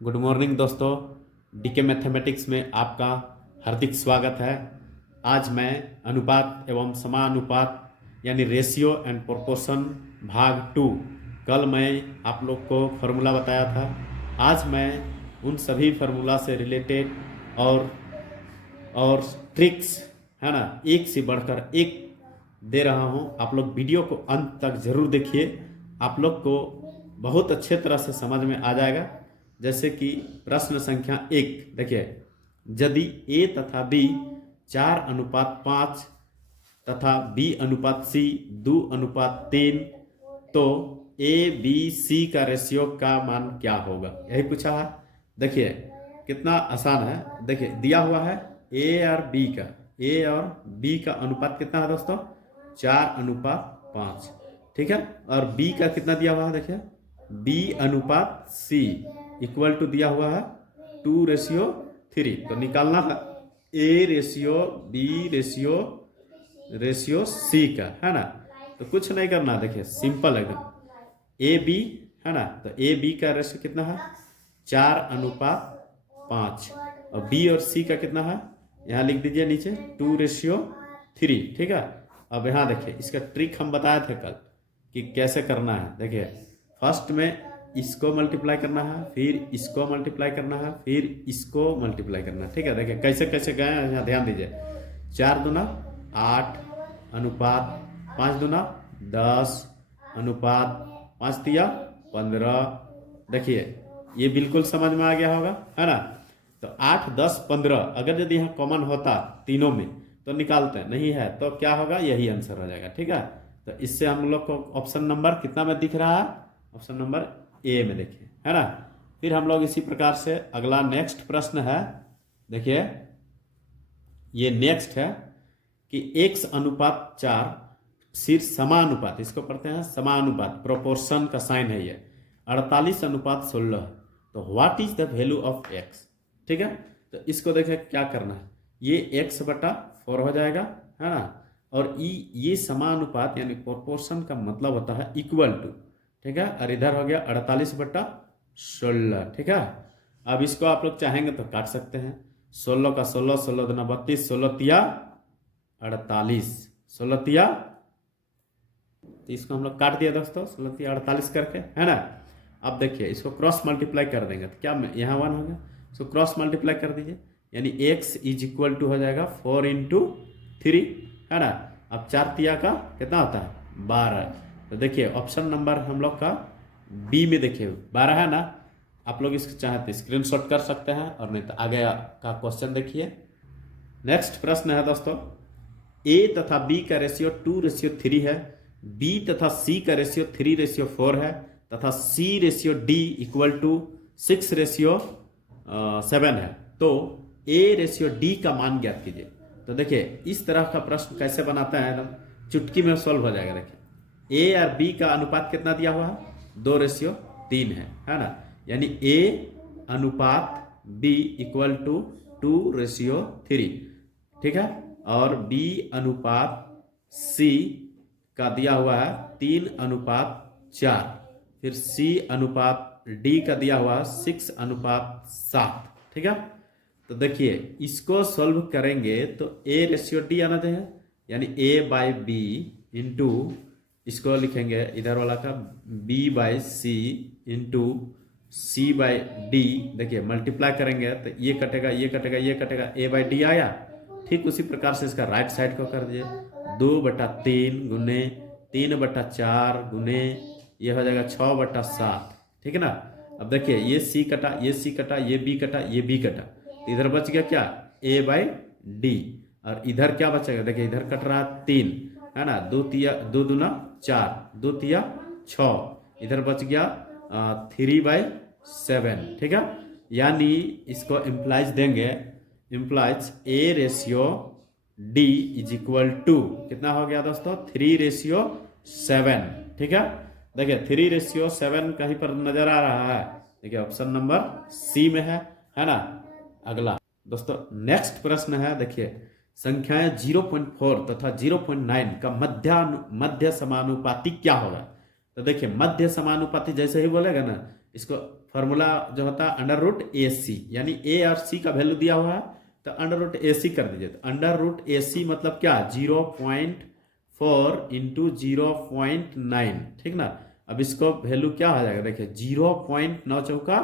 Good morning दोस्तों। DK mathematics में आपका हार्दिक स्वागत है। आज मैं अनुपात एवं समानुपात यानी रेशियो एंड प्रोपोर्शन भाग 2, कल मैं आप लोग को फार्मूला बताया था। आज मैं उन सभी फार्मूला से रिलेटेड और ट्रिक्स है ना, एक से बढ़कर एक दे रहा हूँ। आप लोग वीडियो को अंत तक जरूर देखिए, आप लोग को बहुत अच्छे तरह से समझ में आ जाएगा। जैसे कि प्रश्न संख्या 1 देखिए, यदि ए तथा बी 4:5 तथा बी अनुपात सी 2:3 तो ए बी सी का रेशियो का मान क्या होगा, यही पूछा है। देखिए कितना आसान है। देखिए दिया हुआ है ए और बी का अनुपात कितना है दोस्तों, 4:5, ठीक है। और बी का कितना दिया हुआ है, देखिए B/C इक्वल टू दिया हुआ है 2:3। तो निकालना है A ratio B ratio C का, है ना। तो कुछ नहीं करना, देखिए सिंपल एकदम। ए बी है ना, तो ए बी का रेशियो कितना है 4:5 और बी और सी का कितना है, यहाँ लिख दीजिए नीचे 2:3, ठीक है। अब यहाँ देखिए इसका ट्रिक हम बताए थे कल कि कैसे करना है। देखिए फर्स्ट में इसको मल्टीप्लाई करना है, फिर इसको मल्टीप्लाई करना है, फिर इसको मल्टीप्लाई करना है, ठीक है। देखिए कैसे कैसे गए हैं, यहाँ ध्यान दीजिए। 4 दूना 8 अनुपात 5 दूना 10 अनुपात 5 दिया 15। देखिए ये बिल्कुल समझ में आ गया होगा, है ना। तो 8 10 15 अगर यदि यहाँ कॉमन होता तीनों में तो निकालते हैं, नहीं है तो क्या होगा, यही आंसर हो जाएगा, ठीक है। तो इससे हम लोग को ऑप्शन नंबर कितना में दिख रहा है, ऑप्शन नंबर ए में देखिए, है ना। फिर हम लोग इसी प्रकार से अगला नेक्स्ट प्रश्न है। देखिए ये नेक्स्ट है कि x/4 सिर्फ समानुपात, इसको पढ़ते हैं समानुपात, प्रोपोर्शन का साइन है ये, 48:16 है। तो what is the value of x, ठीक है। तो इसको देखें क्या करना है, ये x/4 हो जाएगा, है ना। और ये समानुपात यानी प्रोपोर्शन का मतलब होता है इक्वल टू, ठीक है। और इधर हो गया 48/16, ठीक है। अब इसको आप लोग चाहेंगे तो काट सकते हैं, 16 का 16, 16 दूना 32, 16 तिया 48, 16 तिया, तो इसको हम लोग काट दिया दोस्तों, 16 तिया 48 करके, है ना। अब देखिए इसको क्रॉस मल्टीप्लाई कर देंगे तो क्या यहाँ 1 हो गया, इसको क्रॉस मल्टीप्लाई कर दीजिए, यानी x इज इक्वल टू हो जाएगा 4×3, है ना। अब 4 तिया का कितना होता है 12। तो देखिए ऑप्शन नंबर हम लोग का बी में देखिए 12 है ना। आप लोग इसको चाहे तो स्क्रीनशॉट कर सकते हैं और नहीं तो आगे का क्वेश्चन देखिए। नेक्स्ट प्रश्न है दोस्तों, ए तथा बी का रेशियो 2:3 है, बी तथा सी का रेशियो 3:4 है तथा सी रेशियो डी इक्वल टू 6:7 है। तो ए रेशियो डी का मान ज्ञात कीजिए। तो देखिए इस तरह का प्रश्न कैसे बनाता है, एकदम चुटकी में सॉल्व हो जाएगा। देखिए ए और बी का अनुपात कितना दिया हुआ है 2:3 है ना। यानी ए अनुपात बी इक्वल टू 2:3, ठीक है। और बी अनुपात सी का दिया हुआ है 3:4, फिर सी अनुपात डी का दिया हुआ है 6:7, ठीक है। तो देखिए इसको सॉल्व करेंगे तो ए रेशियो डी आना चाहिए, यानी A/B इंटू इसको लिखेंगे इधर वाला का B/C इंटू C/D। देखिए मल्टीप्लाई करेंगे तो ये कटेगा ये कटेगा ये कटेगा, A/D आया। ठीक उसी प्रकार से इसका राइट साइड को कर दीजिए, 2/3 गुने 3/4 गुने ये हो जाएगा 6/7, ठीक है ना। अब देखिए ये C कटा ये C कटा ये B कटा ये B कटा, इधर बच गया क्या A/D। और इधर क्या बचेगा, देखिए इधर कट रहा 3, है ना, 2 दूना 4, 2 तिया 6, इधर बच गया 3/7, ठीक है। यानी इसको इम्प्लाइज देंगे, implies A ratio D is equal to कितना हो गया दोस्तों 3:7, ठीक है। देखिए 3:7 कहीं पर नजर आ रहा है, देखिए ऑप्शन नंबर सी में है ना। अगला दोस्तों नेक्स्ट प्रश्न है। देखिए संख्याएं 0.4 तथा 0.9 का मध्य समानुपाती क्या होगा। तो देखिए मध्य समानुपाती जैसे ही बोलेगा ना, इसको फॉर्मूला जो होता है अंडर रूट ए सी, यानी ए और सी का वैल्यू दिया हुआ है तो अंडर रूट ए सी कर दीजिए। तो अंडर रूट ए सी मतलब क्या, 0.4 इंटू 0.9, ठीक ना। अब इसको वैल्यू क्या हो जाएगा, देखिए 0.9 चौका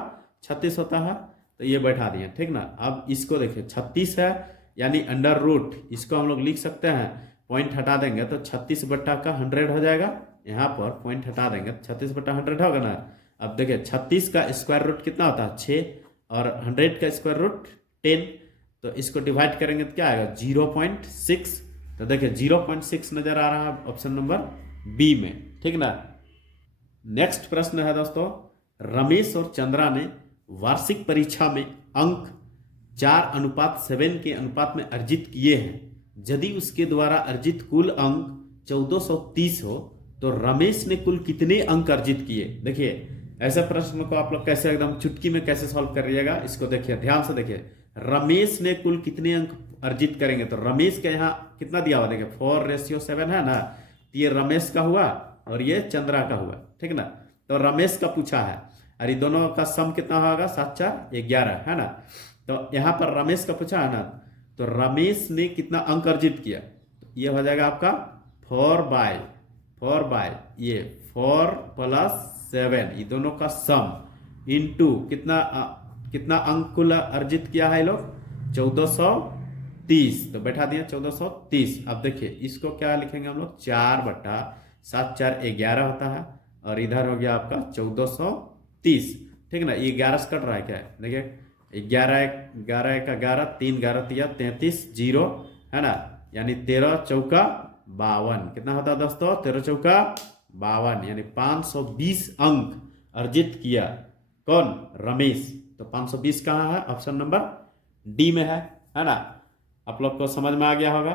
36 होता है, तो ये बैठा दिए, ठीक ना। अब इसको देखिए 36 है, यानी अंडर रूट, इसको हम लोग लिख सकते हैं, पॉइंट हटा देंगे तो 36 बट्टा का 100 हो जाएगा। यहाँ पर पॉइंट हटा देंगे तो 36 बट्टा 100 होगा ना। अब देखिए 36 का स्क्वायर रूट कितना होता है, 6, और 100 का स्क्वायर रूट 10, तो इसको डिवाइड करेंगे तो क्या आएगा, 0.6। तो देखिए 0.6 नजर आ रहा है ऑप्शन नंबर बी में, ठीक ना। नेक्स्ट प्रश्न है दोस्तों, रमेश और चंद्रा ने वार्षिक परीक्षा में अंक 4:7 के अनुपात में अर्जित किए हैं। यदि उसके द्वारा अर्जित कुल अंक 1430 हो तो रमेश ने कुल कितने अंक अर्जित किए। देखिए ऐसे प्रश्न को आप लोग कैसे एकदम चुटकी में कैसे सॉल्व करिएगा, इसको देखिए ध्यान से देखिए। रमेश ने कुल कितने अंक अर्जित करेंगे, तो रमेश का यहाँ कितना दिया हुआ, देखिए 4:7 है ना, तो ये रमेश का हुआ और ये चंद्रा का हुआ, ठीक ना। तो रमेश का पूछा है और ये दोनों का सम कितना होगा, 7 4 11 है ना। तो यहाँ पर रमेश का पूछा है ना, तो रमेश ने कितना अंक अर्जित किया, तो ये हो जाएगा आपका 4 बाय ये 4 + 7, ये दोनों का सम इनटू कितना अंक कुल अर्जित किया है लोग, 1430, तो बैठा दिया 1430। अब देखिए इसको क्या लिखेंगे हम लोग, 4/7 4 11 होता है, और इधर हो गया आपका 1430, ठीक ना। ये 11 से कट रहा है क्या, देखिए 11 का 11, 3 11 33 0 है ना, यानी 13 चौका 52, कितना होता है दोस्तों, 13 चौका 52, यानी 520 अंक अर्जित किया कौन, रमेश। तो 520 कहाँ है, ऑप्शन नंबर डी में है ना। आप लोग को समझ में आ गया होगा।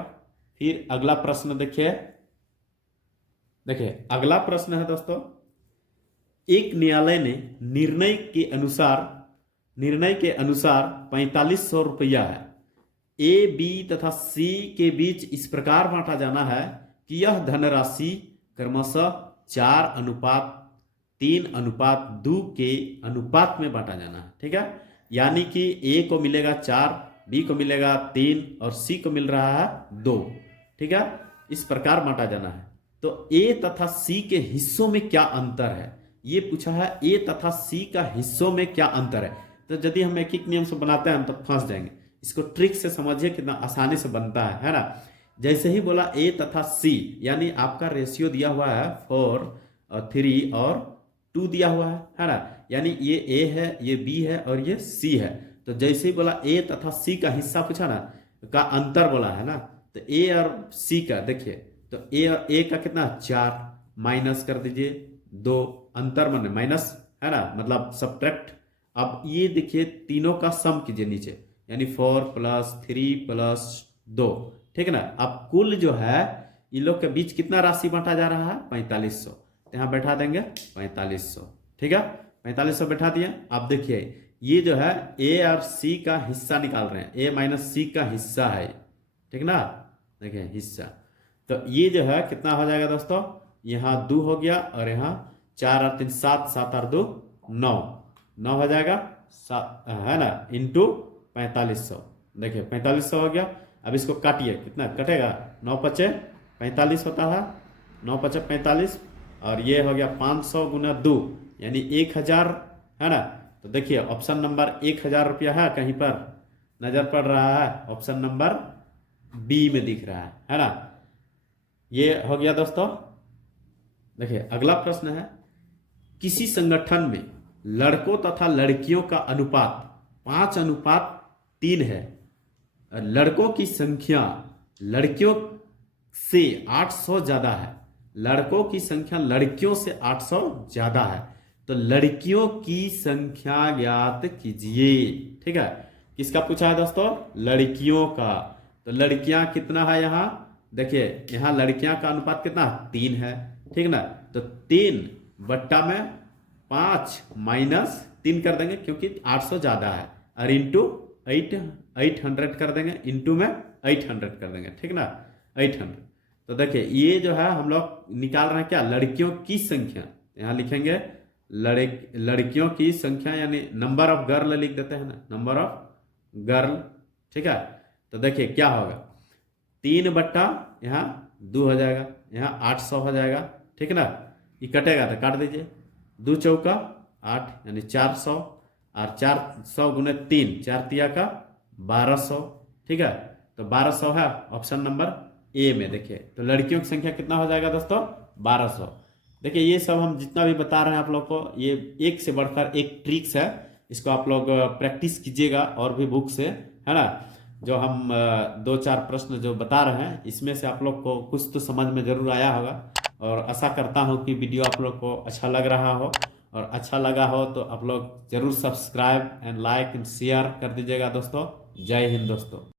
फिर अगला प्रश्न देखिए अगला प्रश्न है दोस्तों, एक न्यायालय ने निर्णय के अनुसार 4500 रुपया है, ए बी तथा सी के बीच इस प्रकार बांटा जाना है कि यह धनराशि क्रमशः 4:3:2 के अनुपात में बांटा जाना है, ठीक है। यानी कि ए को मिलेगा 4, बी को मिलेगा 3 और सी को मिल रहा है 2, ठीक है। इस प्रकार बांटा जाना है। तो ए तथा सी के हिस्सों में क्या अंतर है, ये पूछा है, ए तथा सी का हिस्सों में क्या अंतर है। तो यदि हम एक एक नियम से बनाते हैं तो फंस जाएंगे, इसको ट्रिक से समझिए कितना आसानी से बनता है ना। जैसे ही बोला ए तथा सी, यानी आपका रेशियो दिया हुआ है 4 और 3 और 2 दिया हुआ है ना, यानी ये ए है, ये बी है और ये सी है। तो जैसे ही बोला ए तथा सी का हिस्सा पूछा ना, का अंतर बोला है ना, तो ए और सी का देखिए, तो ए और ए का कितना 4, माइनस कर दीजिए 2, अंतर माने माइनस है ना, मतलब सब्ट्रैक्ट। अब ये देखिए तीनों का सम कीजिए नीचे, यानी 4 + 3 + 2, ठीक है ना। अब कुल जो है इन लोग के बीच कितना राशि बांटा जा रहा है, 4500, तो यहाँ बैठा देंगे 4500, ठीक है, 4500 बैठा दिया। अब देखिए ये जो है ए और सी का हिस्सा निकाल रहे हैं, ए - सी का हिस्सा है, ठीक ना, देखिए हिस्सा। तो ये जो है कितना हो जाएगा दोस्तों, यहाँ 2 हो गया और यहाँ 4 और 3 7, 7 और 2 9 हो जाएगा, है ना, इंटू 4500। देखिए 4500 हो गया। अब इसको काटिए, कितना कटेगा, 9 × 5 = 45 होता है, 9 × 5 = 45, और ये हो गया 500 × 2 यानी 1000 है ना। तो देखिए ऑप्शन नंबर 1000 रुपया है, कहीं पर नजर पड़ रहा है, ऑप्शन नंबर बी में दिख रहा है ना। ये हो गया दोस्तों। देखिए अगला प्रश्न है, किसी संगठन में लड़कों तथा लड़कियों का अनुपात 5:3 है, लड़कों की संख्या लड़कियों से 800 ज्यादा है, लड़कों की संख्या लड़कियों से 800 ज्यादा है, तो लड़कियों की संख्या ज्ञात कीजिए, ठीक है। किसका पूछा है दोस्तों, लड़कियों का। तो लड़कियां कितना है, यहाँ देखिए, यहाँ लड़कियां का अनुपात कितना 3 है, ठीक ना। तो 3/5 - 3 कर देंगे क्योंकि 800 ज्यादा है, और इंटू 800 कर देंगे, इंटू में 800 कर देंगे, ठीक ना, 800। तो देखिए ये जो है हम लोग निकाल रहे हैं क्या, लड़कियों की संख्या, यहाँ लिखेंगे लड़कियों की संख्या यानी नंबर ऑफ गर्ल लिख देते हैं ना, नंबर ऑफ गर्ल। ठीक है, तो देखिए क्या होगा, 3 बट्टा यहाँ 2 हो जाएगा, यहाँ 800 हो जाएगा। ठीक है ना, ये कटेगा तो काट दीजिए, 2 चौका 8 यानी 400, और 400 गुने 3, 4 तिया का 1200। ठीक है, तो 1200 है ऑप्शन नंबर ए में। देखिए तो लड़कियों की संख्या कितना हो जाएगा दोस्तों, 1200। देखिए ये सब हम जितना भी बता रहे हैं आप लोग को, ये एक से बढ़कर एक ट्रिक्स है, इसको आप लोग प्रैक्टिस कीजिएगा और भी बुक से, है ना। जो हम 2-4 प्रश्न जो बता रहे हैं, इसमें से आप लोग को कुछ तो समझ में जरूर आया होगा, और आशा करता हूँ कि वीडियो आप लोग को अच्छा लग रहा हो, और अच्छा लगा हो तो आप लोग जरूर subscribe and like and share कर दीजिएगा दोस्तों। जय हिंद दोस्तों।